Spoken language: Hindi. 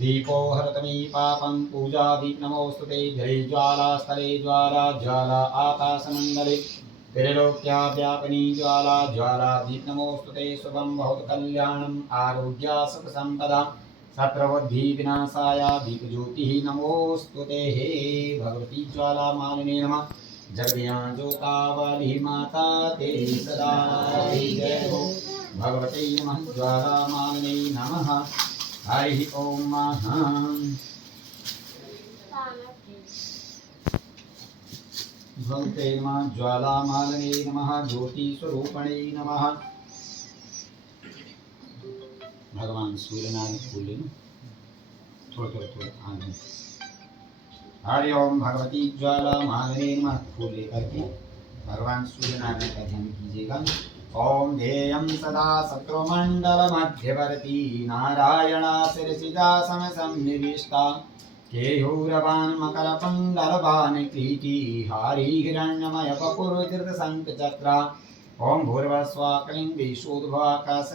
दीपो हरतमी पापं पूजा दीप नमोस्तुते जले ज्वाला स्थले ज्वाला ज्वाला आकाशमण्डले त्रिलोक्या व्यापिनी ज्वाला ज्वाला दीप नमोस्तुते शुभं भवतु कल्याणम् आरोग्य सुख संपदा सत्रवद्धि विनाशाय दीपज्योतिः नमोस्तुते हे भगवती ज्वाला मालिनी नमः जगदिया ज्योतावली माता ते सदा जय हो भगवते नमः ज्वाला मालिनी नमः हरि ओम भगवते नमः ज्वाला मालिनी नमः ज्योति स्वरूपणे नमः भगवान सूर्यनारायण फूले थोड़ा आगे हरि ओम भगवती ज्वाला मालिनी नमः फूल लेकर के भगवान सूर्यनारायण का ध्यान कीजिएगा। ओम ध्येयं सदा शत्रुमंडल मध्यवर्ती नारायणा शिरसिजा समसन्निविष्टा केयूरवान् मकरकुण्डलवान् कीटी हारी हिरण्यमय वपुर्धृतशङ्खचक्रा ओम भूर्भुवः स्वः क्लीं विशुद्धोऽकाश